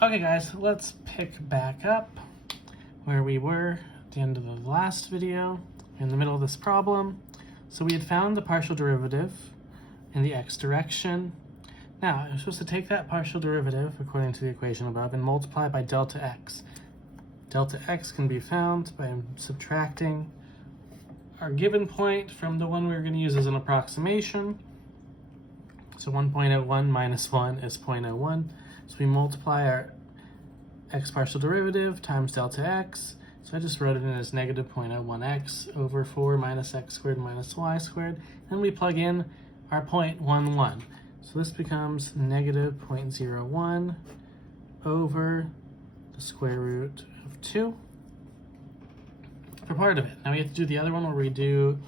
Okay guys, let's pick back up where we were at the end of the last video, in the middle of this problem. So we had found the partial derivative in the x direction. Now, I'm supposed to take that partial derivative, according to the equation above, and multiply by delta x. Delta x can be found by subtracting our given point from the one we're going to use as an approximation. So 1.01 minus 1 is 0.01. So we multiply our x partial derivative times delta x. So I just wrote it in as negative 0.01x over 4 minus x squared minus y squared. And we plug in our 0.11. So this becomes negative 0.01 over the square root of 2 for part of it. Now we have to do the other one where we do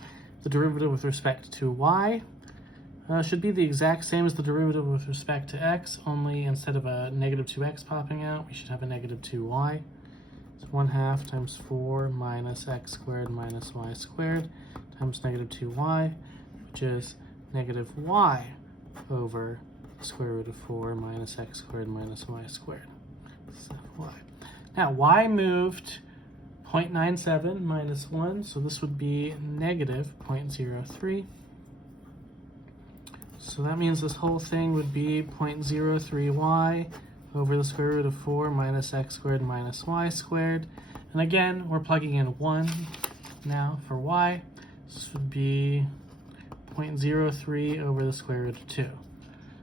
the derivative with respect to y. Should be the exact same as the derivative with respect to x, only instead of a negative 2x popping out, we should have a negative 2y. So 1/2 times 4 minus x squared minus y squared times negative 2y, which is negative y over the square root of 4 minus x squared minus y squared. So y. Now y moved 0.97 minus 1, so this would be negative 0.03. So that means this whole thing would be 0.03y over the square root of 4 minus x squared minus y squared. And again, we're plugging in 1 now for y. This would be 0.03 over the square root of 2.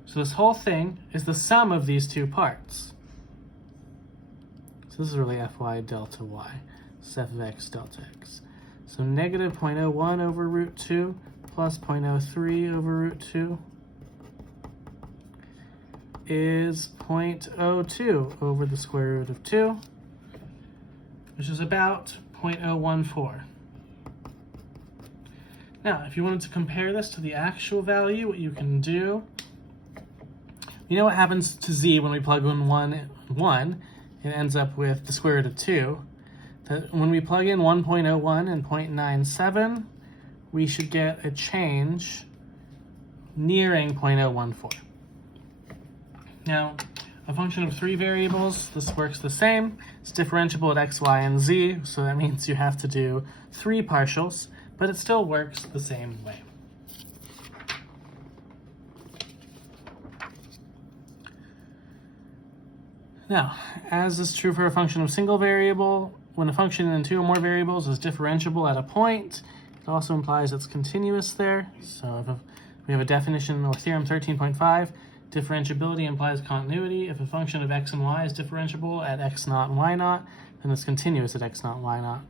So this whole thing is the sum of these two parts. So this is really fy delta y. This is f of x delta x. So negative 0.01 over root 2 plus 0.03 over root 2 is 0.02 over the square root of 2, which is about 0.014. Now, if you wanted to compare this to the actual value, what you can do, you know what happens to z when we plug in 1, it ends up with the square root of 2. That when we plug in 1.01 and 0.97, we should get a change nearing 0.014. Now, a function of 3 variables, this works the same. It's differentiable at x, y, and z, so that means you have to do 3 partials, but it still works the same way. Now, as is true for a function of single variable, when a function in 2 or more variables is differentiable at a point, it also implies it's continuous there. So if we have a definition or theorem 13.5, differentiability implies continuity. If a function of x and y is differentiable at x0 and y0, then it's continuous at x0 and y0.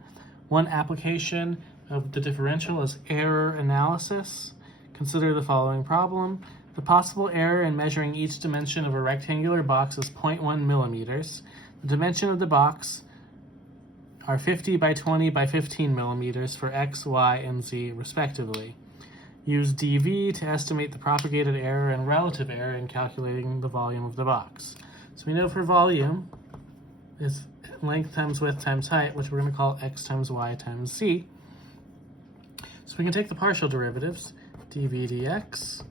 One application of the differential is error analysis. Consider the following problem. The possible error in measuring each dimension of a rectangular box is 0.1 millimeters. The dimension of the box are 50 by 20 by 15 millimeters for x, y, and z respectively. Use dV to estimate the propagated error and relative error in calculating the volume of the box. So we know for volume is length times width times height, which we're going to call x times y times z. So we can take the partial derivatives. dV dx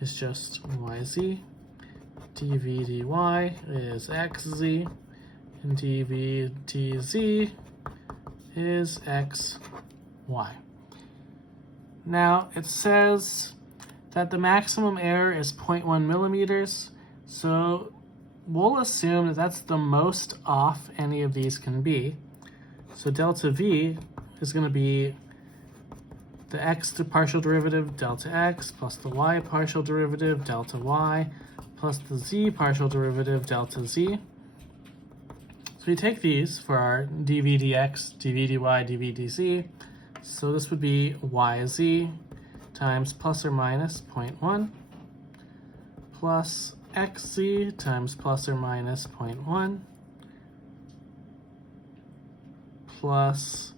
is just yz, dV dy is xz, and dV dz is xy. Now, it says that the maximum error is 0.1 millimeters, so we'll assume that that's the most off any of these can be. So delta v is going to be the x partial derivative delta x plus the y partial derivative delta y plus the z partial derivative delta z. So we take these for our dv dx, dv dy, dv dz. So this would be yz times plus or minus 0.1 plus xz times plus or minus 0.1 plus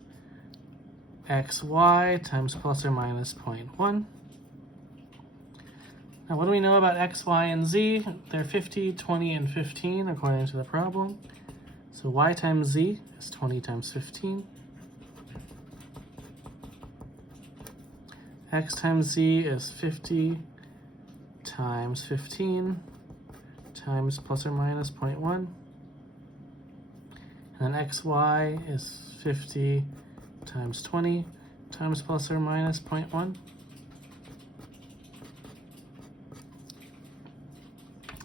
xy times plus or minus 0.1. Now what do we know about x, y, and z? They're 50, 20, and 15 according to the problem. So y times z is 20 times 15. X times z is 50 times 15 times plus or minus 0.1 And then xy is 50 times 20 times plus or minus 0.1.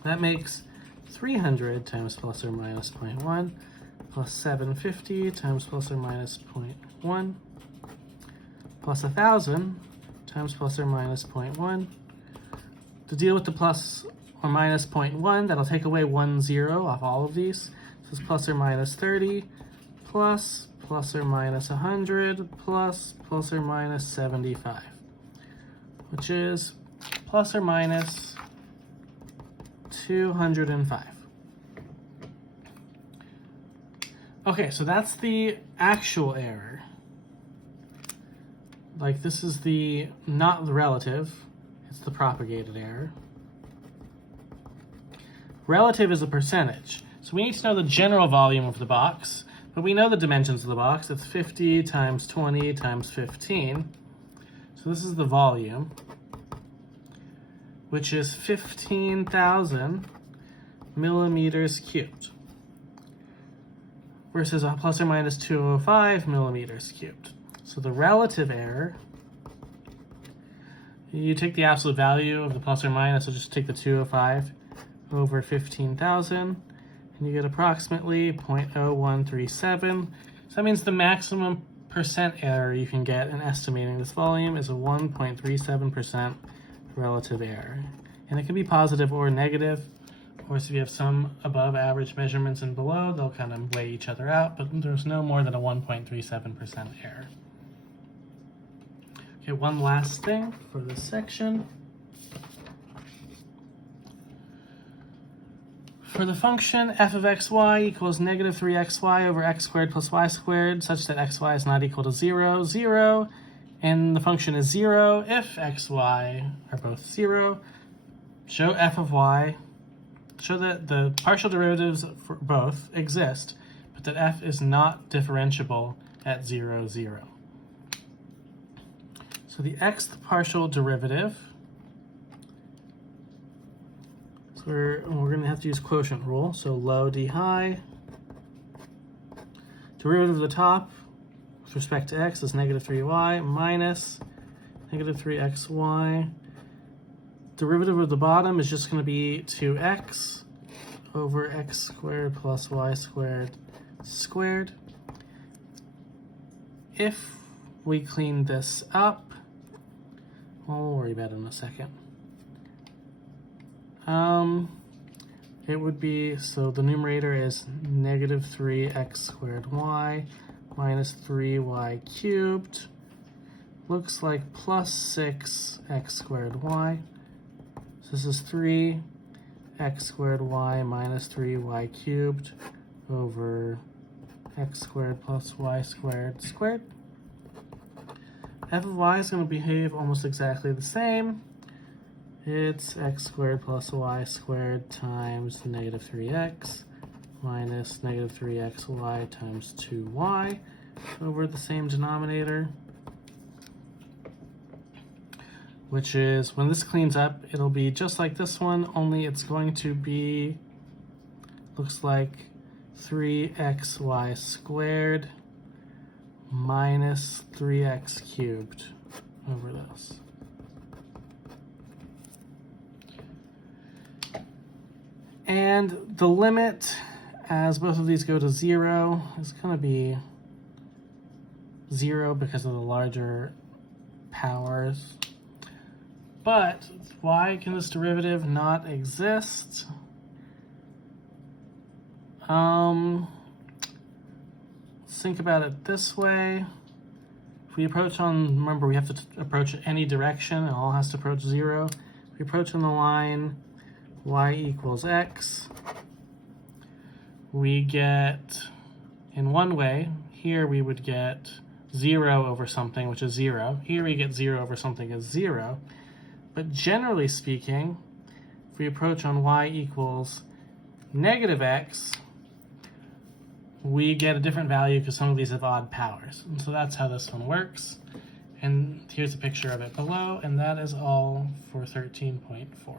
That makes 300 times plus or minus 0.1 plus 750 times plus or minus 0.1 plus 1,000 times plus or minus 0.1. To deal with the plus or minus 0.1, that'll take away 1 0 off all of these. So it's plus or minus 30 plus or minus 100 plus or minus 75, which is plus or minus 205. Okay, so that's the actual error. Like, this is not the relative, it's the propagated error. Relative is a percentage. So we need to know the general volume of the box, but we know the dimensions of the box. It's 50 times 20 times 15. So this is the volume, which is 15,000 millimeters cubed versus a plus or minus 205 millimeters cubed. So the relative error, you take the absolute value of the plus or minus, so just take the 205 over 15,000, and you get approximately 0.0137. So that means the maximum percent error you can get in estimating this volume is a 1.37% relative error. And it can be positive or negative. Of course, if you have some above average measurements and below, they'll kind of weigh each other out, but there's no more than a 1.37% error. Okay, one last thing for this section. For the function f of xy equals negative 3xy over x squared plus y squared, such that xy is not equal to 0, 0, and the function is 0 if xy are both 0, show f of y, show that the partial derivatives for both exist, but that f is not differentiable at 0, 0. So the xth partial derivative, so we're going to have to use quotient rule. So low d high, derivative of the top with respect to x is negative 3y minus negative 3xy. Derivative of the bottom is just going to be 2x over x squared plus y squared squared. If we clean this up, we'll worry about it in a second. It would be, so the numerator is negative 3x squared y minus 3y cubed. Looks like plus 6x squared y. So this is 3x squared y minus 3y cubed over x squared plus y squared squared. F of y is going to behave almost exactly the same. It's x squared plus y squared times negative 3x minus negative 3xy times 2y over the same denominator, which is, when this cleans up, it'll be just like this one, only it's going to be, looks like 3xy squared minus 3x cubed over this. And the limit, as both of these go to 0, is going to be 0 because of the larger powers. But why can this derivative not exist? Let's think about it this way. If we approach on, remember we have to approach any direction, it all has to approach 0. If we approach on the line y equals x, we get, in one way, here we would get 0 over something, which is 0. Here we get 0 over something is 0. But generally speaking, if we approach on y equals negative x, we get a different value because some of these have odd powers. And so that's how this one works. And here's a picture of it below, and that is all for 13.4.